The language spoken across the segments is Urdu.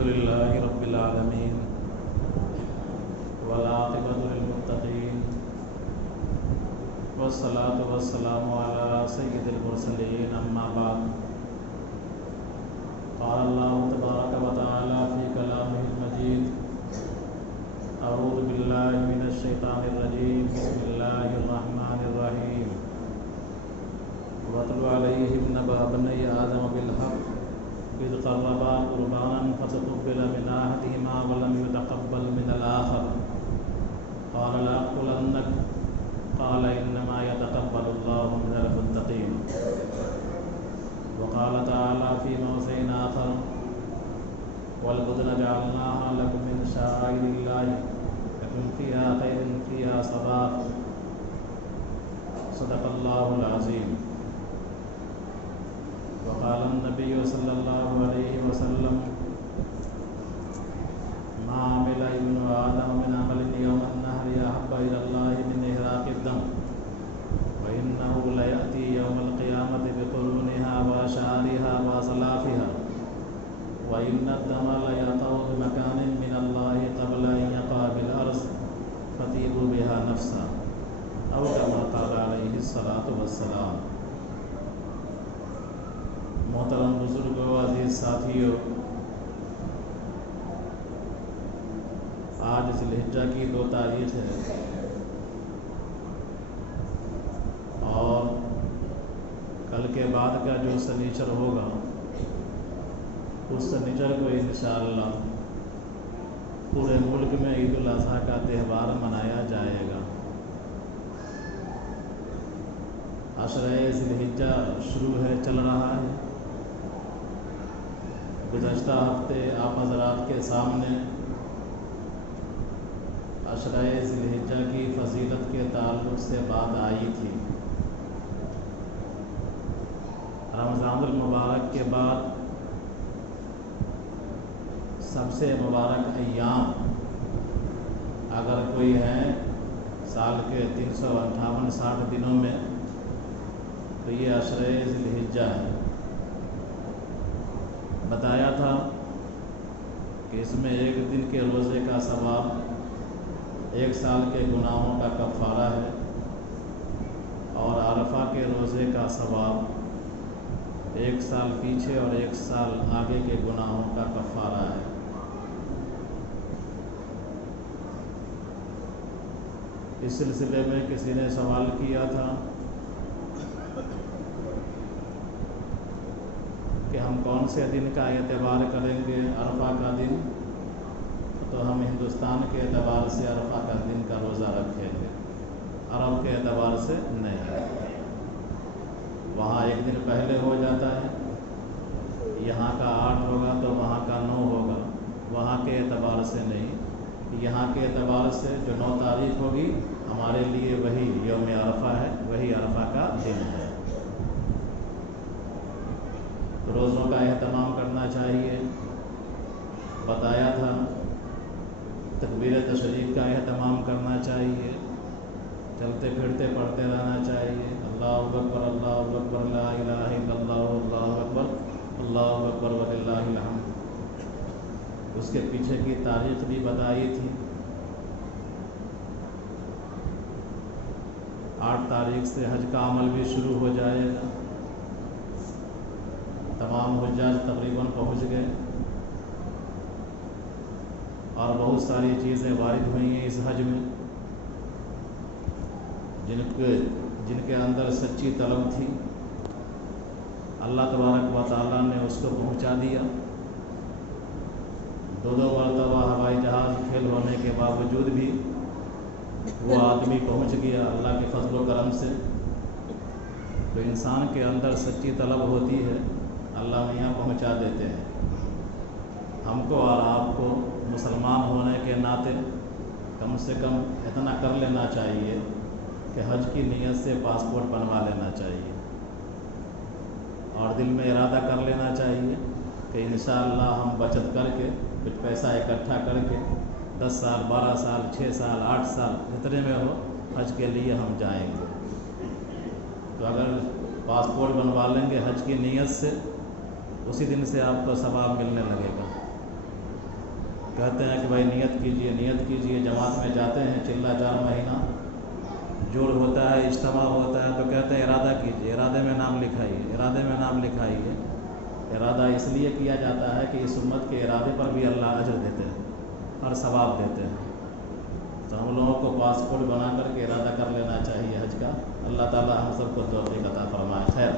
لله رب العالمين والعاقبة للمتقين والصلاة والسلام على سيد المرسلين أما بعد قال الله تبارك وتعالى في كلامه المجيد أعوذ بالله من الشيطان الرجيم بسم الله الرحمن الرحيم واتل عليهم نبأ بني آدم بالحق إذ قربا قربانا فتقبل من أحدهما ولم يتقبل من الآخر قال لأقتلنك قال إنما يتقبل الله من المتقين وقال تعالى في موضع آخر والبدن جعلناها لكم من شعائر الله لكم فيها خير فيها صلاح صدق الله العظيم. وقال النبي صلى الله عليه وسلم ما عمل ابن آدم من عمل يوم النهر أحب إلى الله من إحراق الدم وإنه ليأتي يوم القيامة بقرونها وأشعارها وأصلافها وإن الدم ليطأ بمكان من الله قبل أن يقع بالأرض فطيبوا بها نفسا أو كما قال عليه الصلاة والسلام. محترم بزرگوں، عزیز ساتھیوں، آج ذی الحجہ کی 2 تاریخ ہے اور کل کے بعد کا جو سنیچر ہوگا اس سنیچر کو انشاءاللہ پورے ملک میں عید الاضحیٰ کا تہوار منایا جائے گا. عشرہ ذی الحجہ شروع ہے، چل رہا ہے. گزشتہ ہفتے آپ حضرات کے سامنے عشرہ ذی الحجہ کی فضیلت کے تعلق سے بات آئی تھی. رمضان المبارک کے بعد سب سے مبارک ایام اگر کوئی ہے سال کے 358-60 دنوں میں تو یہ عشرہ ذی الحجہ ہے. بتایا تھا کہ اس میں ایک دن کے روزے کا ثواب 1 سال کے گناہوں کا کفارہ ہے اور عرفہ کے روزے کا ثواب 1 سال پیچھے اور 1 سال آگے کے گناہوں کا کفارہ ہے. اس سلسلے میں کسی نے سوال کیا تھا کہ ہم کون سے دن کا اعتبار کریں گے؟ عرفہ کا دن تو ہم ہندوستان کے اعتبار سے عرفہ کا دن کا روزہ رکھیں گے، عرب کے اعتبار سے نہیں. وہاں 1 دن پہلے ہو جاتا ہے، یہاں کا 8 ہوگا تو وہاں کا 9 ہوگا، وہاں کے اعتبار سے نہیں. یہاں کے اعتبار سے جو 9 تاریخ ہوگی ہمارے لیے وہی یوم عرفہ ہے، وہی عرفہ کا دن ہے. روزوں کا اہتمام کرنا چاہیے. بتایا تھا تکبیر تشریف کا اہتمام کرنا چاہیے، چلتے پھرتے پڑھتے رہنا چاہیے. اللہ اکبر اللہ اکبر لا الہ الا اللہ اللہ اکبر وللہ الحمد. اس کے پیچھے کی تاریخ بھی بتائی تھی. 8 تاریخ سے حج کا عمل بھی شروع ہو جائے گا. تمام حجاج تقریباً پہنچ گئے اور بہت ساری چیزیں وارد ہوئی ہیں اس حج میں جن کے اندر سچی طلب تھی. اللہ تبارک و تعالیٰ نے اس کو پہنچا دیا. 2 مرتبہ ہوائی جہاز فیل ہونے کے باوجود بھی وہ آدمی پہنچ گیا اللہ کے فضل و کرم سے. تو انسان کے اندر سچی طلب ہوتی ہے، اللہ میاں پہنچا دیتے ہیں. ہم کو اور آپ کو مسلمان ہونے کے ناطے کم سے کم اتنا کر لینا چاہیے کہ حج کی نیت سے پاسپورٹ بنوا لینا چاہیے اور دل میں ارادہ کر لینا چاہیے کہ انشاءاللہ ہم بچت کر کے کچھ پیسہ اکٹھا کر کے 10 سال 12 سال 6 سال 8 سال جتنے میں ہو حج کے لیے ہم جائیں گے. تو اگر پاسپورٹ بنوا لیں گے حج کی نیت سے، اسی دن سے آپ کو ثواب ملنے لگے گا. کہتے ہیں کہ بھائی نیت کیجئے، جماعت میں جاتے ہیں، چلہ 4 مہینہ جوڑ ہوتا ہے، اجتماع ہوتا ہے، تو کہتے ہیں ارادہ کیجئے، ارادے میں نام لکھائیے۔ ارادہ اس لیے کیا جاتا ہے کہ اس امت کے ارادے پر بھی اللہ اجر دیتے ہیں اور ثواب دیتے ہیں۔ تو ہم لوگوں کو پاسپورٹ بنا کر کے ارادہ کر لینا چاہیے حج کا۔ اللہ تعالی ہم سب کو توفیق عطا فرمائے۔ خیر،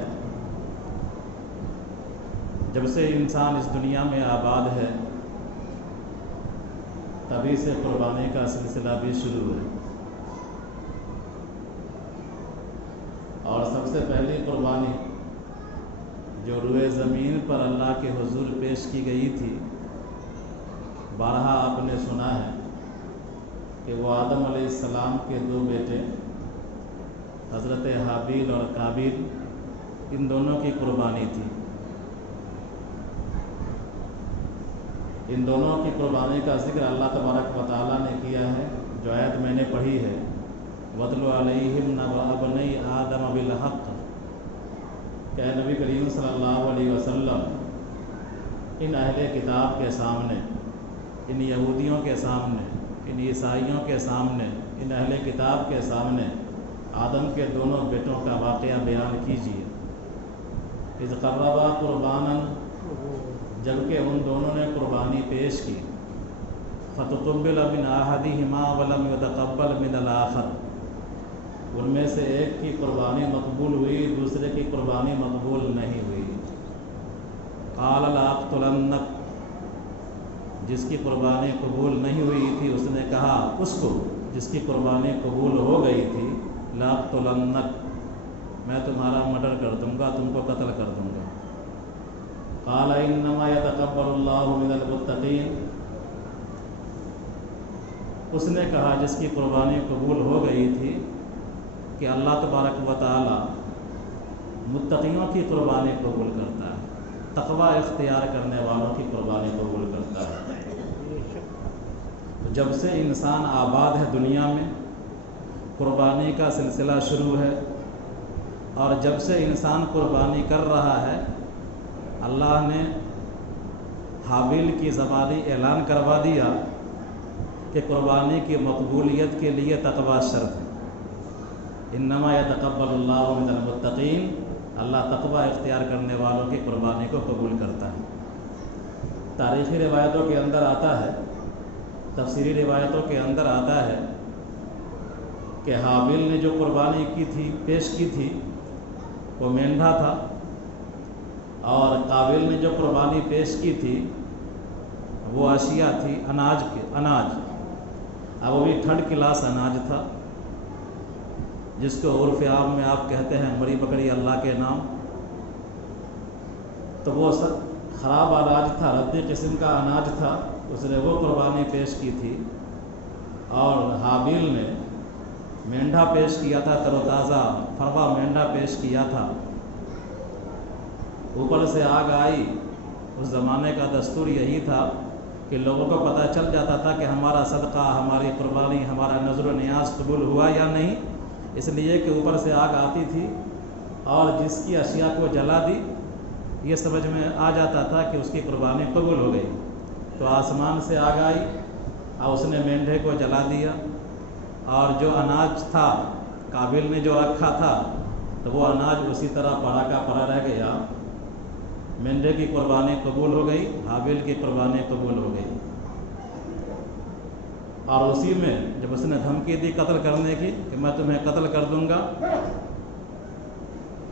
جب سے انسان اس دنیا میں آباد ہے تبھی سے قربانی کا سلسلہ بھی شروع ہے، اور سب سے پہلی قربانی جو روئے زمین پر اللہ کے حضور پیش کی گئی تھی، بارہا آپ نے سنا ہے کہ وہ آدم علیہ السلام کے 2 بیٹے حضرت حابیل اور قابیل، ان دونوں کی قربانی تھی۔ ان دونوں کی قربانی کا ذکر اللہ تبارک و تعالیٰ نے کیا ہے، جو آیت میں نے پڑھی ہے، وَاتْلُ عَلَيْهِمْ نَبَأَ ابْنَيْ آدَمَ بِالْحَقِّ، کہ اے نبی کریم صلی اللہ علیہ وسلم ان اہل کتاب کے سامنے، ان یہودیوں کے سامنے، ان عیسائیوں کے سامنے، ان اہل کتاب کے سامنے آدم کے دونوں بیٹوں کا واقعہ بیان کیجیے۔ اذ قربا قربانا، جبکہ ان دونوں نے قربانی پیش کی، فتقبل من احدہما ولم یتقبل من الآخر، ان میں سے ایک کی قربانی مقبول ہوئی، دوسرے کی قربانی مقبول نہیں ہوئی۔ قال لأقتلنک، جس کی قربانی قبول نہیں ہوئی تھی اس نے کہا اس کو جس کی قربانی قبول ہو گئی تھی، لأقتلنک، میں تمہارا مرڈر کر دوں گا، تم کو قتل کر دوں گا۔ قال انما يتقبل الله من المتقین، اس نے کہا جس کی قربانی قبول ہو گئی تھی کہ اللہ تبارک و تعالی متقیوں کی قربانی قبول کرتا ہے، تقوی اختیار کرنے والوں کی قربانی قبول کرتا ہے۔ جب سے انسان آباد ہے دنیا میں، قربانی کا سلسلہ شروع ہے، اور جب سے انسان قربانی کر رہا ہے، اللہ نے حابیل کی زبانی اعلان کروا دیا کہ قربانی کی مقبولیت کے لیے تقوی شرط ہے۔ انما یتقبل اللہ من المتقین، اللہ تقوی اختیار کرنے والوں کی قربانی کو قبول کرتا ہے۔ تاریخی روایتوں کے اندر آتا ہے، تفسیری روایتوں کے اندر آتا ہے کہ حابیل نے جو قربانی کی تھی، پیش کی تھی، وہ مینڈھا تھا، اور قابیل نے جو قربانی پیش کی تھی وہ اشیاء تھی اناج، اب وہ بھی 3rd کلاس اناج تھا، جس کو عرف عام میں آپ کہتے ہیں بڑی بکری اللہ کے نام۔ تو وہ سب خراب اناج تھا، ردی قسم کا اناج تھا، اس نے وہ قربانی پیش کی تھی۔ اور حابیل نے مینڈھا پیش کیا تھا، تر و تازہ فروا مینڈھا پیش کیا تھا۔ اوپر سے آگ آئی، اس زمانے کا دستور یہی تھا کہ لوگوں کو پتہ چل جاتا تھا کہ ہمارا صدقہ، ہماری قربانی، ہمارا نذر و نیاز قبول ہوا یا نہیں، اس لیے کہ اوپر سے آگ آتی تھی اور جس کی اشیاء کو جلا دی، یہ سمجھ میں آ جاتا تھا کہ اس کی قربانی قبول ہو گئی۔ تو آسمان سے آگ آئی اور اس نے مینڈھے کو جلا دیا، اور جو اناج تھا قابیل نے جو رکھا تھا تو وہ اناج اسی طرح پڑا کا پڑا رہ گیا۔ مینڈھے کی قربانی قبول ہو گئی، حابیل کی قربانی قبول ہو گئی۔ اور اسی میں جب اس نے دھمکی دی قتل کرنے کی کہ میں تمہیں قتل کر دوں گا،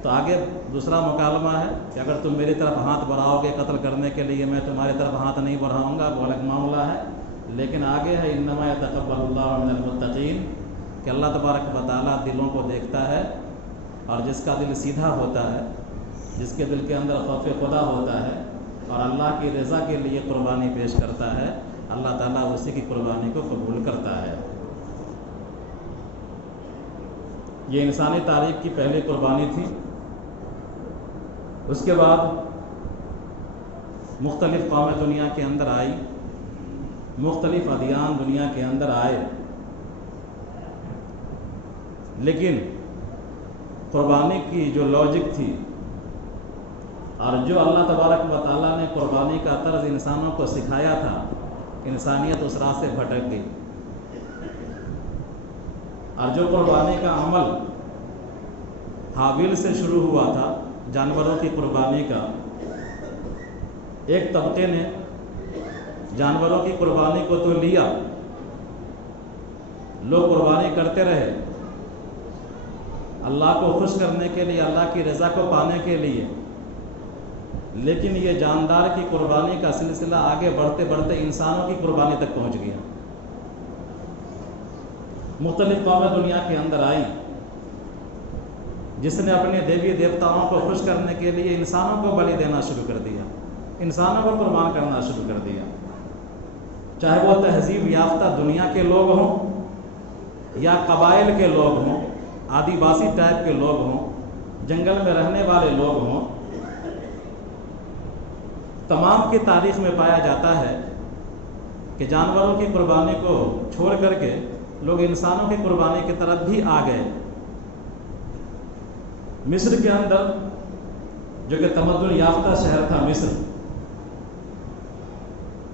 تو آگے دوسرا مکالمہ ہے کہ اگر تم میری طرف ہاتھ بڑھاؤ گے قتل کرنے کے لیے، میں تمہاری طرف ہاتھ نہیں بڑھاؤں گا، وہ الگ معاملہ ہے۔ لیکن آگے ہے انما یتقبل اللہ من المتقین، کہ اللہ تبارک و تعالیٰ دلوں کو دیکھتا ہے، اور جس کا دل سیدھا ہوتا ہے، جس کے دل کے اندر خوف خدا ہوتا ہے اور اللہ کی رضا کے لیے قربانی پیش کرتا ہے، اللہ تعالیٰ اسی کی قربانی کو قبول کرتا ہے۔ یہ انسانی تاریخ کی پہلی قربانی تھی۔ اس کے بعد مختلف قومیں دنیا کے اندر آئی، مختلف ادیان دنیا کے اندر آئے، لیکن قربانی کی جو لاجک تھی اور جو اللہ تبارک و تعالیٰ نے قربانی کا طرز انسانوں کو سکھایا تھا، انسانیت اس راہ سے بھٹک گئی۔ اور جو قربانی کا عمل حابیل سے شروع ہوا تھا، جانوروں کی قربانی کا، ایک طبقے نے جانوروں کی قربانی کو تو لیا، لوگ قربانی کرتے رہے اللہ کو خوش کرنے کے لیے، اللہ کی رضا کو پانے کے لیے، لیکن یہ جاندار کی قربانی کا سلسلہ آگے بڑھتے بڑھتے انسانوں کی قربانی تک پہنچ گیا۔ مختلف قومیں دنیا کے اندر آئیں، جس نے اپنے دیوی دیوتاؤں کو خوش کرنے کے لیے انسانوں کو بلی دینا شروع کر دیا، انسانوں کو قربان کرنا شروع کر دیا، چاہے وہ تہذیب یافتہ دنیا کے لوگ ہوں یا قبائل کے لوگ ہوں، آدیواسی ٹائپ کے لوگ ہوں، جنگل میں رہنے والے لوگ ہوں۔ تمام کی تاریخ میں پایا جاتا ہے کہ جانوروں کی قربانی کو چھوڑ کر کے لوگ انسانوں کی قربانی کی طرف بھی آ گئے۔ مصر کے اندر، جو کہ تمدن یافتہ شہر تھا مصر،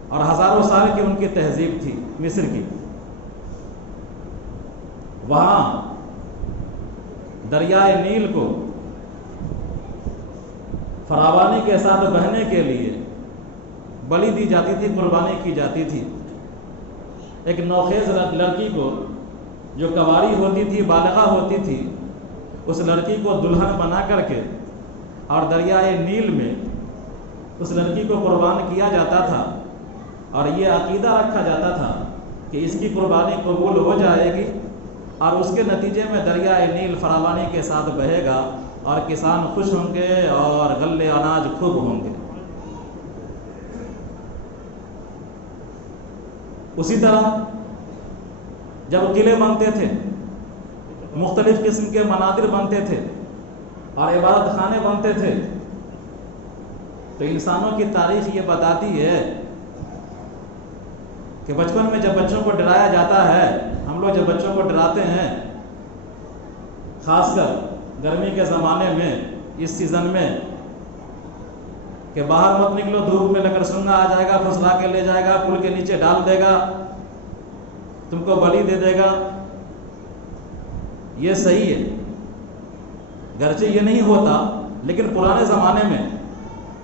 اور ہزاروں سال کی ان کی تہذیب تھی مصر کی، وہاں دریائے نیل کو فراوانی کے ساتھ بہنے کے لیے بلی دی جاتی تھی، قربانی کی جاتی تھی۔ ایک نوخیز لڑکی کو جو کنواری ہوتی تھی، بالغہ ہوتی تھی، اس لڑکی کو دلہن بنا کر کے اور دریائے نیل میں اس لڑکی کو قربان کیا جاتا تھا، اور یہ عقیدہ رکھا جاتا تھا کہ اس کی قربانی قبول ہو جائے گی اور اس کے نتیجے میں دریائے نیل فراوانی کے ساتھ بہے گا اور کسان خوش ہوں گے اور غلے اناج خوب ہوں گے۔ اسی طرح جب قلعے بنتے تھے، مختلف قسم کے مناظر بنتے تھے اور عبادت خانے بنتے تھے، تو انسانوں کی تاریخ یہ بتاتی ہے کہ بچپن میں جب بچوں کو ڈرایا جاتا ہے، ہم لوگ جب بچوں کو ڈراتے ہیں، خاص کر گرمی کے زمانے میں، اس سیزن میں، کہ باہر مت نکلو، دھوپ میں لکڑ سنگا آ جائے گا، پھسلا کے لے جائے گا، پل کے نیچے ڈال دے گا، تم کو بلی دے دے گا، یہ صحیح ہے، گرچہ یہ نہیں ہوتا، لیکن پرانے زمانے میں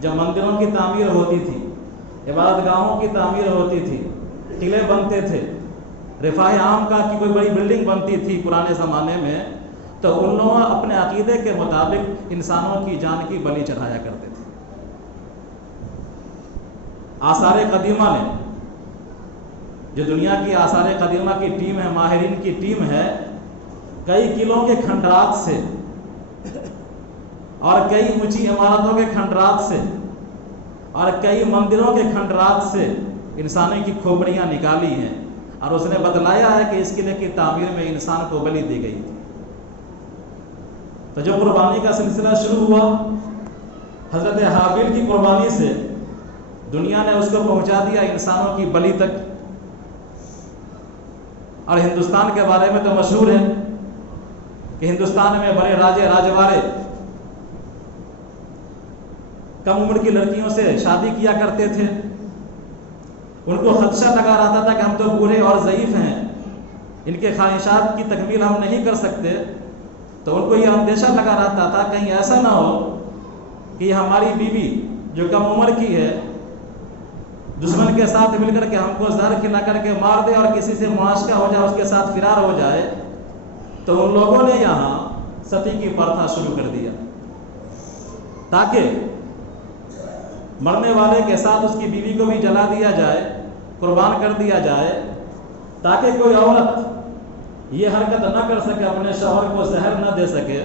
جب مندروں کی تعمیر ہوتی تھی، عبادت گاہوں کی تعمیر ہوتی تھی، قلعے بنتے تھے، رفاہ عام کا کی کوئی بڑی بلڈنگ بنتی تھی پرانے زمانے میں، تو ان لوگ اپنے عقیدے کے مطابق انسانوں کی جان کی بلی چڑھایا کرتے تھے۔ آثار قدیمہ نے، جو دنیا کی آثار قدیمہ کی ٹیم ہے، ماہرین کی ٹیم ہے، کئی قلعوں کے کھنڈرات سے اور کئی اونچی عمارتوں کے کھنڈرات سے اور کئی مندروں کے کھنڈرات سے انسانی کی کھوپڑیاں نکالی ہیں، اور اس نے بتلایا ہے کہ اس قلعے کی تعمیر میں انسان کو بلی دی گئی تھی۔ تو جو قربانی کا سلسلہ شروع ہوا حضرت حابیل کی قربانی سے، دنیا نے اس کو پہنچا دیا انسانوں کی بلی تک۔ اور ہندوستان کے بارے میں تو مشہور ہے کہ ہندوستان میں بڑے راجے راجوارے کم عمر کی لڑکیوں سے شادی کیا کرتے تھے۔ ان کو خدشہ لگا رہتا تھا کہ ہم تو بوڑھے اور ضعیف ہیں، ان کے خواہشات کی تکمیل ہم نہیں کر سکتے، تو ان کو یہ اندیشہ لگا رہتا تھا کہیں ایسا نہ ہو کہ یہ ہماری بیوی جو کم عمر کی ہے، دشمن کے ساتھ مل کر کے ہم کو زہر کھلا کر کے مار دے اور کسی سے معاشقہ ہو جائے، اس کے ساتھ فرار ہو جائے۔ تو ان لوگوں نے یہاں ستی کی پرتھا شروع کر دیا، تاکہ مرنے والے کے ساتھ اس کی بیوی کو بھی جلا دیا جائے، قربان کر دیا جائے، تاکہ کوئی عورت یہ حرکت نہ کر سکے، اپنے شوہر کو زہر نہ دے سکے،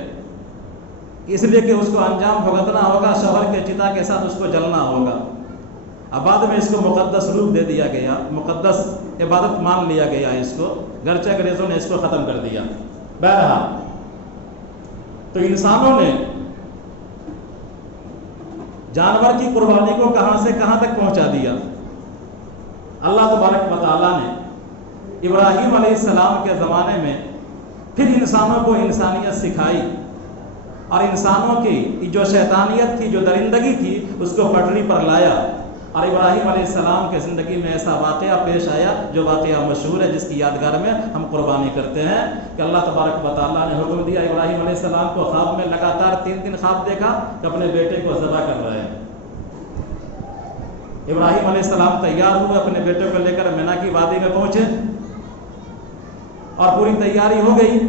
اس لیے کہ اس کو انجام بھگتنا ہوگا، شوہر کے چتا کے ساتھ اس کو جلنا ہوگا۔ اب بعد میں اس کو مقدس روپ دے دیا گیا، مقدس عبادت مان لیا گیا اس کو، گرچہ انگریزوں نے اس کو ختم کر دیا۔ بہرحال تو انسانوں نے جانور کی قربانی کو کہاں سے کہاں تک پہنچا دیا۔ اللہ تبارک و تعالیٰ نے ابراہیم علیہ السلام کے زمانے میں پھر انسانوں کو انسانیت سکھائی، اور انسانوں کی جو شیطانیت تھی، جو درندگی تھی، اس کو پٹری پر لایا، اور ابراہیم علیہ السلام کے زندگی میں ایسا واقعہ پیش آیا جو واقعہ مشہور ہے، جس کی یادگار میں ہم قربانی کرتے ہیں کہ اللہ تبارک و تعالیٰ نے حکم دیا ابراہیم علیہ السلام کو، خواب میں لگاتار 3 دن خواب دیکھا کہ اپنے بیٹے کو ذبح کر رہے ہیں۔ ابراہیم علیہ السلام تیار ہوئے، اپنے بیٹے کو لے کر مینا کی وادی میں پہنچے اور پوری تیاری ہو گئی۔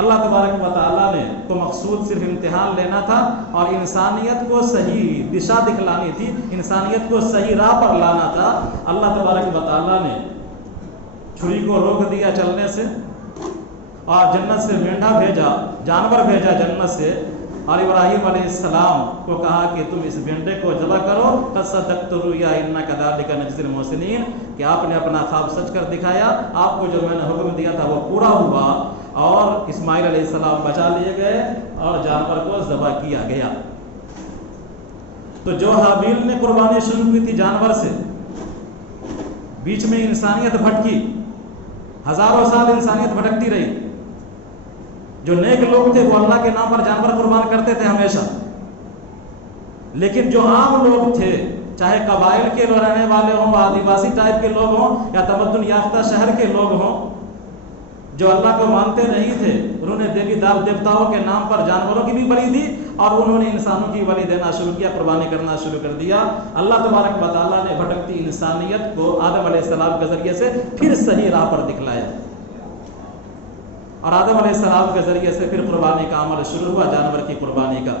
اللہ تبارک و تعالیٰ نے کو مقصود صرف امتحان لینا تھا اور انسانیت کو صحیح دشا دکھلانی تھی، انسانیت کو صحیح راہ پر لانا تھا۔ اللہ تبارک و تعالیٰ نے چھری کو روک دیا چلنے سے اور جنت سے مینڈھا بھیجا، جانور بھیجا جنت سے، اور ابراہیم علیہ السلام کو کہا کہ تم اس مینڈے کو ذبح کرو، قد صدقت الرؤیا انا کذلک نجزی المحسنین، کہ آپ نے اپنا خواب سچ کر دکھایا، آپ کو جو میں نے حکم دیا تھا وہ پورا ہوا، اور اسماعیل علیہ السلام بچا لیے گئے اور جانور کو ذبح کیا گیا۔ تو جو حابیل نے قربانی شروع کی تھی جانور سے، بیچ میں انسانیت بھٹکی، ہزاروں سال انسانیت بھٹکتی رہی۔ جو نیک لوگ تھے وہ اللہ کے نام پر جانور قربان کرتے تھے ہمیشہ، لیکن جو عام لوگ تھے، چاہے قبائل کے رہنے والے ہوں، آدیواسی ٹائپ کے لوگ ہوں یا تمدن یافتہ شہر کے لوگ ہوں، جو اللہ کو مانتے نہیں تھے، انہوں نے دیوی دیوتاؤں کے نام پر جانوروں کی بھی بلی دی اور انہوں نے انسانوں کی بلی دینا شروع کیا، قربانی کرنا شروع کر دیا۔ اللہ تبارک و تعالیٰ نے بھٹکتی انسانیت کو آدم علیہ السلام کے ذریعے سے پھر صحیح راہ پر دکھلایا، اور آدم علیہ السلام کے ذریعے سے پھر قربانی کا عمل شروع ہوا، جانور کی قربانی کا۔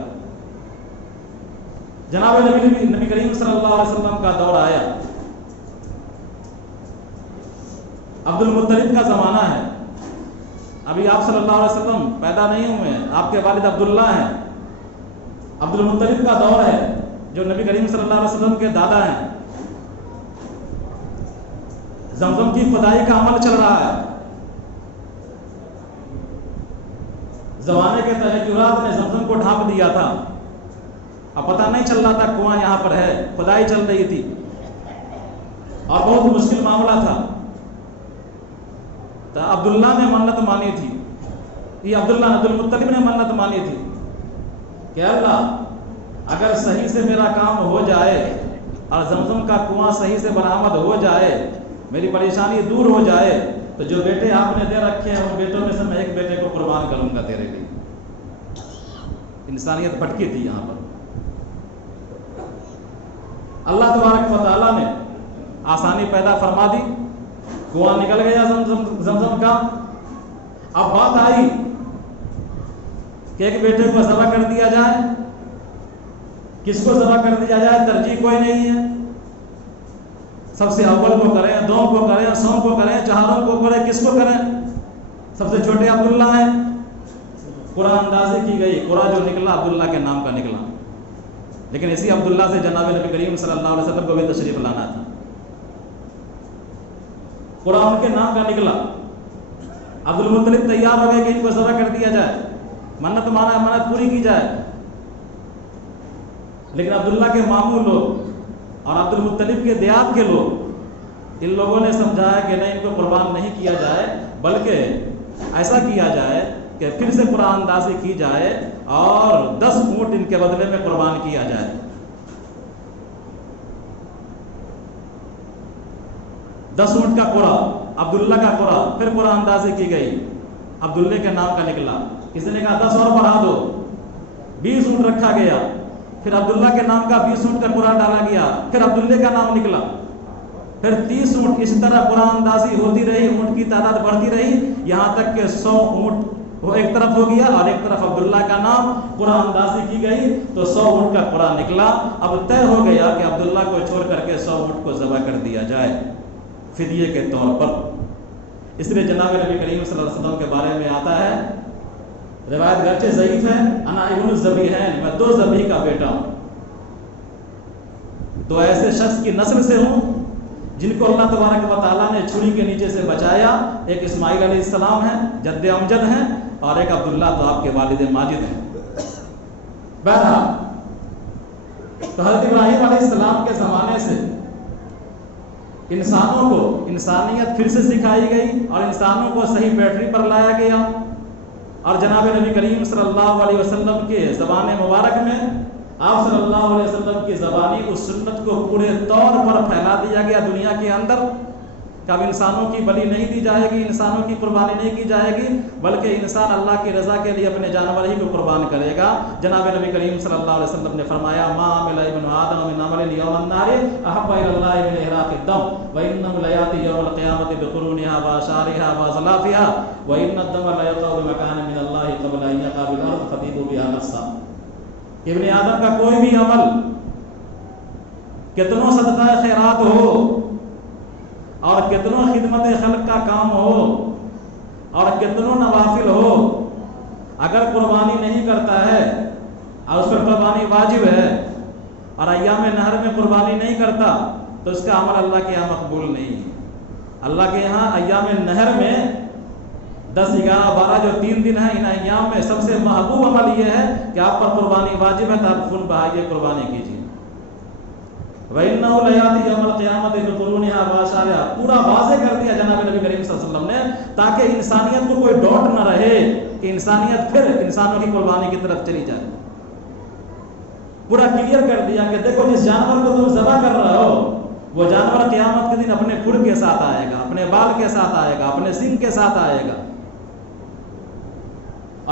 جناب نبی کریم صلی اللہ علیہ وسلم کا دور آیا، عبد المطلب کا زمانہ ہے، ابھی آپ صلی اللہ علیہ وسلم پیدا نہیں ہوئے ہیں، آپ کے والد عبداللہ ہیں، عبد المطلب کا دور ہے جو نبی کریم صلی اللہ علیہ وسلم کے دادا ہیں۔ زمزم کی کھدائی کا عمل چل رہا ہے، زمانے کے تحقیقات نے زمزم کو ڈھانپ دیا تھا، اب پتہ نہیں چل رہا تھا کنواں یہاں پر ہے، کھدائی چل رہی تھی اور بہت مشکل معاملہ تھا۔ تو عبداللہ نے منت مانی تھی، یہ عبد المطلب نے منت مانی تھی کہ اللہ اگر صحیح سے میرا کام ہو جائے اور زمزم کا کنواں صحیح سے برآمد ہو جائے، میری پریشانی دور ہو جائے، تو جو بیٹے آپ نے دے رکھے ہیں ان بیٹوں میں سے میں ایک بیٹے کو قربان کروں گا تیرے لیے۔ انسانیت بھٹکی تھی یہاں پر، اللہ تبارک و تعالیٰ نے آسانی پیدا فرما دی، کنواں نکل گیا زمزم کا۔ اب بات آئی کہ ایک بیٹے کو ذبح کر دیا جائے، کس کو ذبح کر دیا جائے ترجیح کوئی نہیں ہے، سب سے اول کو کریں، دو کو کریں، 100 کو کریں، 4 کو کریں، کس کو کریں؟ سب سے چھوٹے عبداللہ ہیں، قرآن اندازی کی گئی، قرآن جو نکلا عبداللہ کے نام کا نکلا، لیکن اسی عبداللہ سے جناب نبی کریم صلی اللہ علیہ وسلم کو بھی تشریف لانا تھا، قرآن کے نام کا نکلا۔ عبد المطلب تیار ہو گئے کہ ان کو ذبح کر دیا جائے، منت مانا، منت پوری کی جائے، لیکن عبداللہ کے ماموں لوگ اور عبد المطلب کے دیہات کے لوگ، ان لوگوں نے سمجھایا کہ نہیں، ان کو قربان نہیں کیا جائے، بلکہ ایسا کیا جائے کہ پھر سے قرآن اندازی کی جائے اور 10 اونٹ ان کے بدلے میں قربان کیا جائے۔ 10 اونٹ کا قرآن، عبداللہ کا قرآن، پھر قرآن اندازی کی گئی، عبداللہ کے نام کا نکلا، کسی نے کہا 10 اور بڑھا دو، 20 اونٹ رکھا گیا، پھر عبداللہ کے نام کا 20 اونٹ کا قرآن ڈالا گیا، پھر عبداللہ کا نام نکلا، پھر 30 اونٹ، اس طرح قرآن اندازی ہوتی رہی، اونٹ کی تعداد بڑھتی رہی، یہاں تک کہ 100 اونٹ وہ ایک طرف ہو گیا اور ایک طرف عبداللہ کا نام، قرآن اندازی کی گئی تو 100 اونٹ کا قرآن نکلا۔ اب طے ہو گیا کہ عبداللہ کو چھوڑ کر کے 100 اونٹ کو ذبح کر دیا جائے فدیے کے طور پر۔ اس لیے جناب نبی کریم صلی اللہ علیہ وسلم کے بارے میں آتا ہے، روایت گرچہ ضعیف ہے، انا ابن الذبیحین، میں 2 ذبیح کا بیٹا ہوں، 2 ایسے شخص کی نسل سے ہوں جن کو اللہ تبارک و تعالیٰ نے چھری کے نیچے سے بچایا، ایک اسماعیل علیہ السلام ہیں، جد امجد ہیں، اور ایک عبداللہ تو آپ کے والد ماجد ہیں۔ بہرحال تو حضرت ابراہیم علیہ السلام کے زمانے سے انسانوں کو انسانیت پھر سے سکھائی گئی اور انسانوں کو صحیح بیٹری پر لایا گیا، اور جناب نبی کریم صلی اللہ علیہ وسلم کے زبان مبارک میں آپ صلی اللہ علیہ وسلم کی زبانی اس سنت کو پورے طور پر پھیلا دیا گیا دنیا کے اندر کہ اب انسانوں کی بلی نہیں دی جائے گی، انسانوں کی قربانی نہیں کی جائے گی، بلکہ انسان اللہ کی رضا کے لیے اپنے جانور ہی کو قربان کرے گا۔ جناب نبی کریم صلی اللہ علیہ وسلم نے فرمایا ما عمل ابن آدم من عمل یوم النار احب الی اللہ من احراق الدم وانه لیاتی یوم القیامۃ بقرونها واشارها واظلافها وان الدم لا یقع بمکان من اللہ قبل ان یقع بالارض فطیبوا بها نفسا۔ ابن آدم کا کوئی بھی عمل کتنوں صدقہ خیرات ہو اور کتنوں خدمت خلق کا کام ہو اور کتنوں نوافل ہو، اگر قربانی نہیں کرتا ہے اور اس پر قربانی واجب ہے اور ایام نہر میں قربانی نہیں کرتا تو اس کا عمل اللہ کے یہاں مقبول نہیں ہے۔ اللہ کے یہاں ایام نہر میں 10، 11، 12 جو 3 دن ہیں، ان ایام میں سب سے محبوب عمل یہ ہے کہ آپ پر قربانی واجب ہے تو آپ خون بہائیے، قربانی کیجیے۔ وَإِنَّهُ لَيَأْتِي يَوْمَ الْقِيَامَةِ بِقُرُونِهَا وَأَشْعَارِهَا، پورا واضح کر دیا جناب نبی کریم صلی اللہ علیہ وسلم نے تاکہ انسانیت کو کوئی ڈاؤٹ نہ رہے کہ انسانیت پھر انسانوں کی قربانی کی طرف چلی جائے۔ پورا کلیئر کر دیا کہ دیکھو جس جانور کو تم ذبح کر رہے ہو وہ جانور قیامت کے دن اپنے کھر کے ساتھ آئے گا، اپنے بال کے ساتھ آئے گا، اپنے سینگ کے ساتھ آئے گا،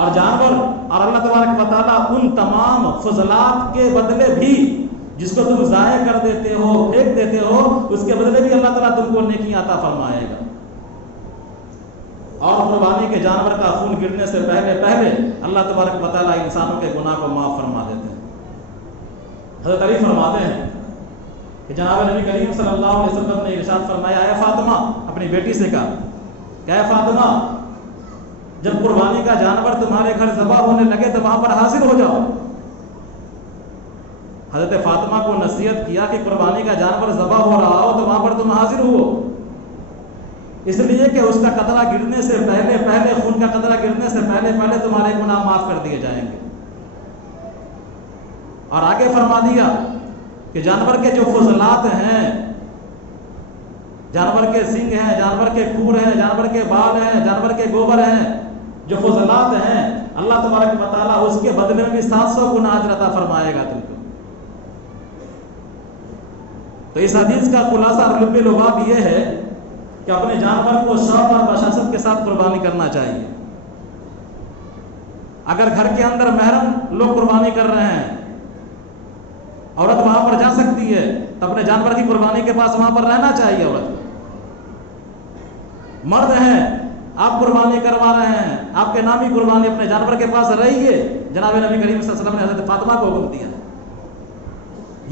اور جانور اور اللہ تبارک و تعالیٰ ان تمام فضلات کے بدلے بھی جس کو تم ضائع کر دیتے ہو، پھینک دیتے ہو، اس کے بدلے بھی اللہ تعالیٰ تم کو نیکی عطا فرمائے گا۔ اور قربانی کے جانور کا خون گرنے سے پہلے اللہ تبارک و تعالیٰ انسانوں کے گناہ کو معاف فرما دیتے ہیں۔ حضرت علی فرماتے ہیں کہ جناب نبی کریم صلی اللہ علیہ وسلم نے ارشاد فرمایا، اے فاطمہ، اپنی بیٹی سے کہا کہ اے فاطمہ، جب قربانی کا جانور تمہارے گھر ذبح ہونے لگے تو وہاں پر حاضر ہو جاؤ۔ حضرت فاطمہ کو نصیحت کیا کہ قربانی کا جانور ذبح ہو رہا ہو تو وہاں پر تم حاضر ہو، اس لیے کہ اس کا قطرہ گرنے سے پہلے خون کا قطرہ گرنے سے پہلے تمہارے گناہ معاف کر دیے جائیں گے۔ اور آگے فرما دیا کہ جانور کے جو فضلات ہیں، جانور کے سینگ ہیں، جانور کے کھور ہیں، جانور کے بال ہیں، جانور کے گوبر ہیں، جو فضلات ہیں، اللہ تبارک و تعالیٰ اس کے بدلے میں بھی 700 گنا اجر عطا فرمائے گا تم کو۔ تو اس حدیث کا خلاصہ اور لب لباب یہ ہے کہ اپنے جانور کو شوق اور بشاشت کے ساتھ قربانی کرنا چاہیے۔ اگر گھر کے اندر محرم لوگ قربانی کر رہے ہیں، عورت وہاں پر جا سکتی ہے تو اپنے جانور کی قربانی کے پاس وہاں پر رہنا چاہیے۔ عورت، مرد ہیں، آپ قربانی کروا رہے ہیں، آپ کے نامی قربانی اپنے جانور کے پاس رہیے۔ جناب نبی کریم صلی اللہ علیہ وسلم نے حضرت فاطمہ کو حکم دیا،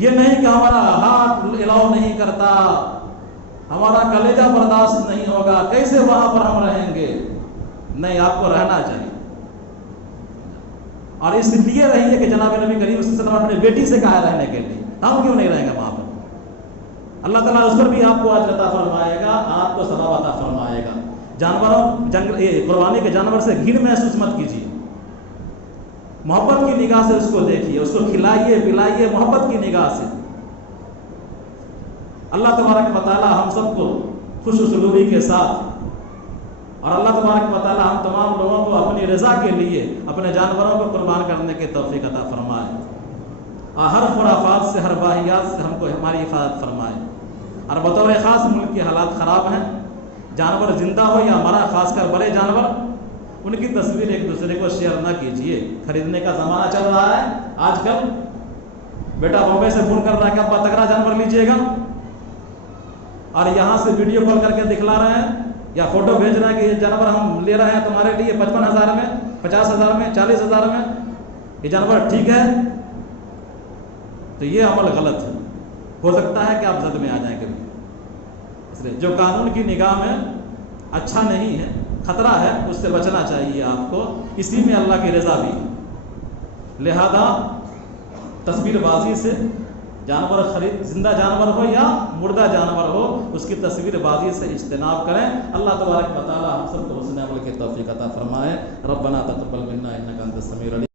یہ نہیں کہ ہمارا ہاتھ الاؤ نہیں کرتا، ہمارا کلیجہ برداشت نہیں ہوگا، کیسے وہاں پر ہم رہیں گے؟ نہیں، آپ کو رہنا چاہیے۔ اور اس لیے رہیے کہ جناب نبی کریم صلی اللہ علیہ وسلم اپنے بیٹی سے کہا رہنے کے لیے، ہم کیوں نہیں رہیں گے وہاں پر؟ اللہ تعالیٰ اس پر بھی آپ کو اجر عطا فرمائے گا، آپ کو ثواب عطا فرمائے گا۔ قربانی کے جانور سے گھن محسوس مت کیجیے، محبت کی نگاہ سے اس کو دیکھیے، اس کو کھلائیے پلائیے محبت کی نگاہ سے۔ اللہ تبارک و تعالیٰ ہم سب کو خوش اسلوبی کے ساتھ، اور اللہ تبارک و تعالیٰ ہم تمام لوگوں کو اپنی رضا کے لیے اپنے جانوروں کو قربان کرنے کی توفیق عطا فرمائے، اور ہر خرافات سے، ہر واہیات سے ہم کو ہماری حفاظت فرمائے۔ اور بطور خاص ملک کے حالات خراب ہیں، جانور زندہ ہو یا مرا، خاص کر بڑے جانور، ان کی تصویر ایک دوسرے کو شیئر نہ کیجیے۔ خریدنے کا زمانہ چل رہا ہے آج کل، بیٹا بمبئی سے فون کر رہا ہے کہ ابا تگڑا جانور لیجیے گا، اور یہاں سے ویڈیو کال کر کے دکھلا رہے ہیں یا فوٹو بھیج رہے ہیں کہ یہ جانور ہم لے رہے ہیں تمہارے لیے 55,000 میں، 50,000 میں، 40,000 میں، یہ جانور ٹھیک ہے؟ تو یہ عمل غلط ہے، ہو سکتا ہے کہ آپ زد میں آ جائیں کبھی۔ اس لیے جو قانون کی نگاہ میں اچھا نہیں ہے، خطرہ ہے، اس سے بچنا چاہیے آپ کو، اسی میں اللہ کی رضا بھی ہے۔ لہذا تصویر بازی سے جانور خرید، زندہ جانور ہو یا مردہ جانور ہو، اس کی تصویر بازی سے اجتناب کریں۔ اللہ تبارک و تعالی ہم سب کو حسن عمل کی توفیق عطا فرمائے۔ ربنا تقبل منا انک انت السمیع العلیم۔